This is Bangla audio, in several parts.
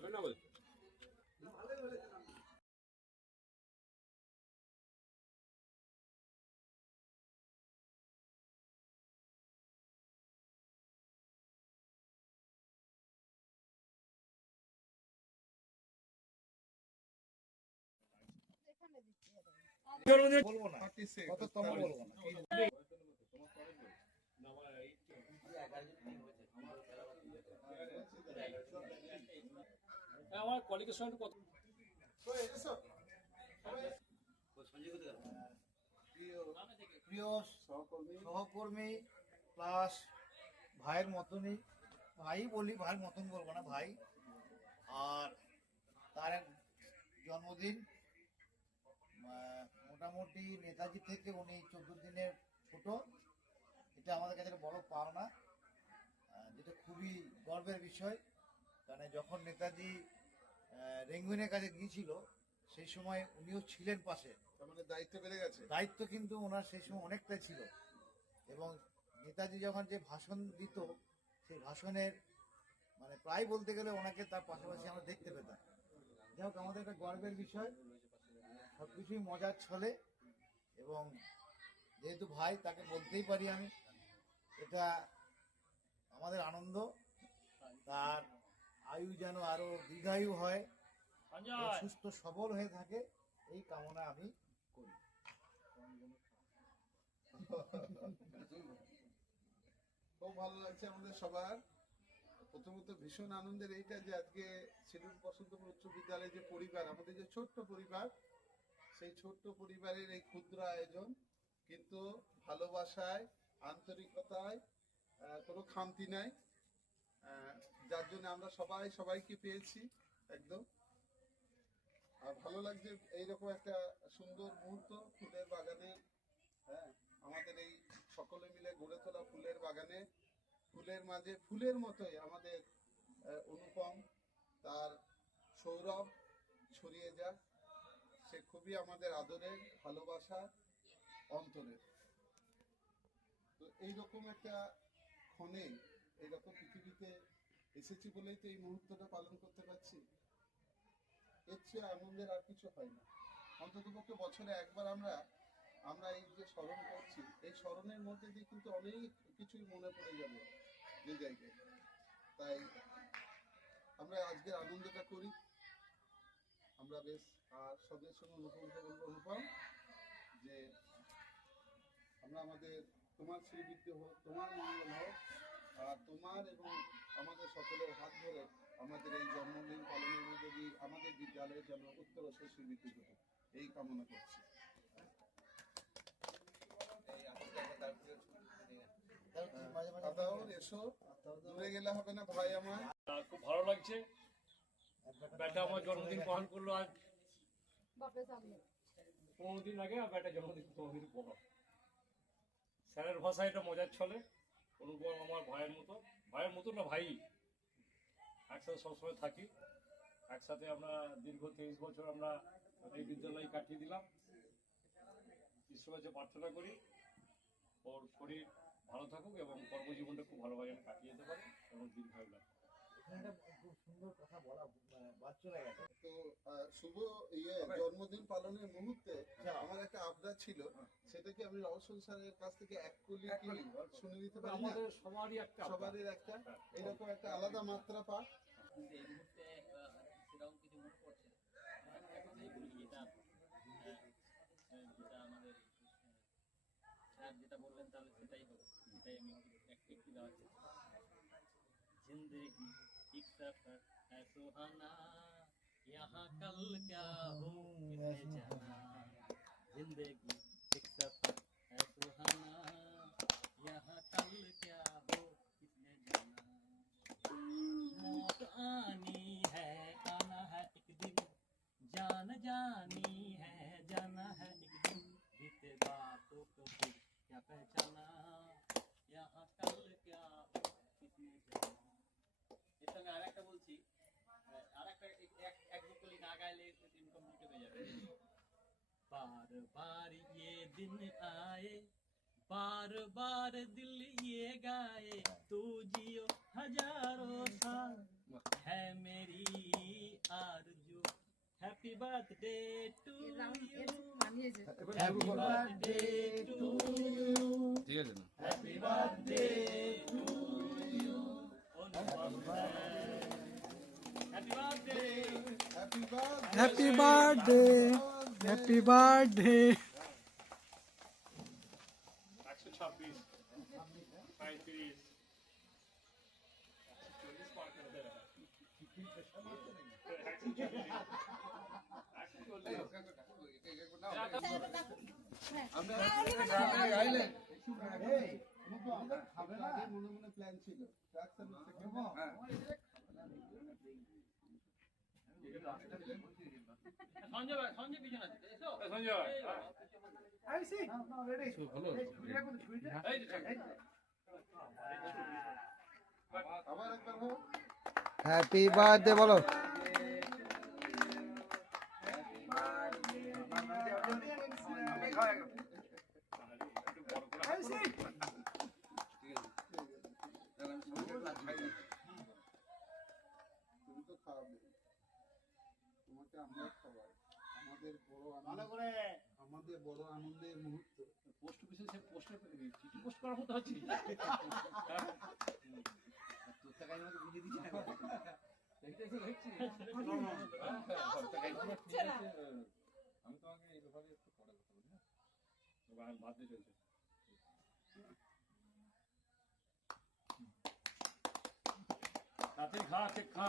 হবে না বলছে? বলব না কততম বলব না আমার কলিগের সঙ্গে কত প্রিয় সহকর্মী প্লাস ভাইয়ের মতনই, ভাই বলি, ভাইয়ের মতন বলব না, ভাই। আর তার জন্মদিন মোটামুটি নেতাজি থেকে উনি চোদ্দ দিনের ছোট। এটা আমাদের কাছে বড় পাওনা যেটা খুবই গর্বের বিষয়। কারণ যখন নেতাজি আহ, রেঙ্গুনের কাছে গিয়েছিল সেই সময় উনিও ছিলেন পাশে। মানে দায়িত্ব বেড়ে গেছে। দায়িত্ব কিন্তু ওনার সেই সময় অনেকটাই ছিল। এবং নেতাজি যখন যে ভাষণ দিত সেই ভাষণের মানে প্রায় বলতে গেলে ওনাকে তার পাশাপাশি আমরা দেখতে পেতাম। যাই হোক আমাদের একটা গর্বের বিষয়। সবকিছুই মজার ছলে এবং যেহেতু ভাই তাকে বলতেই পারি আমি এটা আমাদের আনন্দ। তার আয়ু যেন আরও দীর্ঘায়ু হয় সুস্থ সবল হয়ে থাকে এই কামনা আমি করি। খুব ভালো লাগছে আমাদের সবার। প্রথমত ভীষণ আনন্দের এইটা যে আজকে সিডুল বসন্তপুর উচ্চ বিদ্যালয়ের যে পরিবার আমাদের যে ছোট্ট পরিবার সেই ছোট্ট পরিবারের এই ক্ষুদ্র আয়োজন কিন্তু ভালোবাসায় আন্তরিকতায় কোনো খামতি নাই। যার জন্য আমরা সবাই, সবাইকে পেয়েছি একদম। আর ভালো লাগছে এইরকম একটা সুন্দর মুহূর্ত ফুলের বাগানে হ্যাঁ আমাদের এই সকলে মিলে গড়ে তোলা ফুলের বাগানে। ফুলের মাঝে, ফুলের মতোই আমাদের অনুপম, তার সৌরভ ছড়িয়ে যাক। সে খুবই আমাদের আদরের ভালোবাসা অন্তরের। তো এইরকম একটা ক্ষণে, এইরকম পৃথিবীতে এসেছি বলেই তো এই মুহূর্তটা পালন করতে পারছি। এর চেয়ে আনন্দের আর কিছু হয় না। অন্তত পক্ষে বছরে একবার আমরা আমরা এই যে স্মরণ করছি, এই স্মরণের মধ্যে দিয়ে কিন্তু অনেক কিছুই মনে পড়ে যাবে যে জায়গায়। তাই আমরা আজকের আনন্দটা করি। আমরা বেশ, আর সঙ্গে সঙ্গে অনুপমকে বলব অনুপম যে আমরা আমাদের তোমার শ্রীবৃদ্ধি হোক, তোমার মঙ্গল হোক, আর তোমার এবং আমাদের আমাদের এই জন্মদিন পালনের মধ্যে দিয়ে আমাদের বিদ্যালয়ের জন্য উত্তরসর শ্রীবৃদ্ধি হোক এই কামনা করছি। খুব ভালো লাগছে। ব্যাটা আমার জন্মদিন পালন করল আজ। পনেরো দিন আগে আর ব্যাটা জন্মদিন পনেরো দিন পর স্যারের ভাষায় এটা মজার ছলে। অনুপম আমার ভাইয়ের মতো। ভাইয়ের মতো না ভাই। একসাথে সবসময় থাকি। একসাথে আমরা দীর্ঘ তেইশ বছর আমরা এই বিদ্যালয়ে কাটিয়ে দিলাম। ঈশ্বরের কাছে প্রার্থনা করি, ওর শরীর ভালো থাকুক এবং কর্মজীবনটা খুব ভালোভাবে কাটিয়ে যেতে পারে এবং দীর্ঘায়ু লাভ তো শুভ ইয়ে জন্মদিন পালনের মুহূর্তে আমার একটা আবদার ছিল সেটা কি আমি রওশন স্যারের কাছ থেকে এক কলি শুনে নিতে পারি আমাদের সবারই একটা সবারই একটা এরকম একটা আলাদা মাত্রা পাক। এই মুহূর্তে সেরকম কিছু মনে পড়ছে না। একটা কথাই বলি যেটা যেটা আমাদের স্যার যেটা বললেন তাহলে সেটাই হবে সেটাই আমি একটু দেওয়ার চেষ্টা করছি। एक सफ़र है सुहाना। यहाँ कल क्या हो किसने जाना? ज़िंदगी एक सफ़र है सुहाना। यहाँ कल क्या हो किसने जाना? मौत आनी है आना है एक दिन। जान जानी है बार बार ये दिन आए बार बार दिल ये गाए। तू जियो हज़ारों साल है मेरी आरज़ू। Happy birthday to you happy birthday to you happy birthday to you happy birthday happy birthday birthday happy birthday happy birthday happy birthday একশো ছাব্বিশ পঁয়ত্রিশ চল্লিশ পার করে দেবে এই আমাদের খাবে না আগে মনে মনে প্ল্যান ছিল ট্রাক হ্যাপি বার্থডে বলো। তুমি তো খাওয়াবে। তোমাকে আমরা খাওয়াই আমাদের বড় ভালো করে। আমাদের বড় আনন্দের মুহূর্ত। পোস্ট অফিসে সে পোস্টে চিঠি পোস্ট করার মতো হচ্ছে। তোর টাকা আমাকে বুঝিয়ে দিচ্ছি। না। আমি তোমাকে এই ব্যাপারে একটু পরে কথা বলি হ্যাঁ? ভাত দিয়ে চলছে। তাড়াতাড়ি খা খা।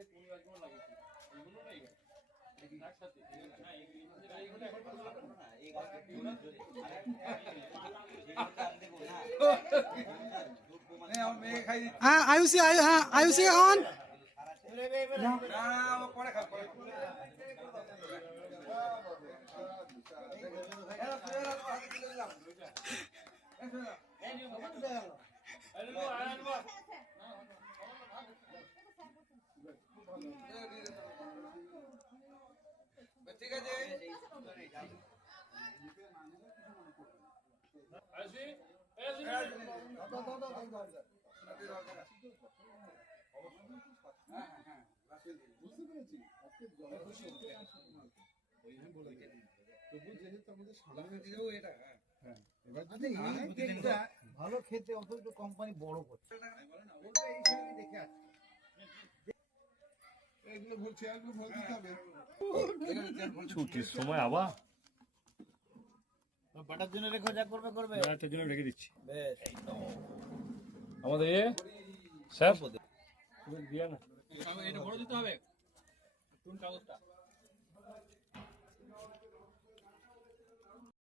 আগে তুমি একবার লাগিয়েছি এগুলো হ্যাঁ, এখন না। হ্যাঁ আয়ুষি হ্যাঁ আয়ুষি অন না ও পরে খাবে পরে খাবে। ঠিক আছে আসি আসি বুঝতে পেরেছি আজকে তবু যেহেতু আমাদের সামনে এটা হ্যাঁ। এবার এই কেকটা ভালো খেতে অত একটু কোম্পানি বড় করছে দেখে আছে এগুলো ভুল চেয়ারগুলো ভুল দিতে হবে ছুটির সময় আবার? বাটার জন্য রেখো যা করবে করবে। রাতের জন্য রেখে দিচ্ছি। বেশ। আমাদের এ স্যার? দিয়া না? এটা বড় দিতে হবে। কোন কাগজটা?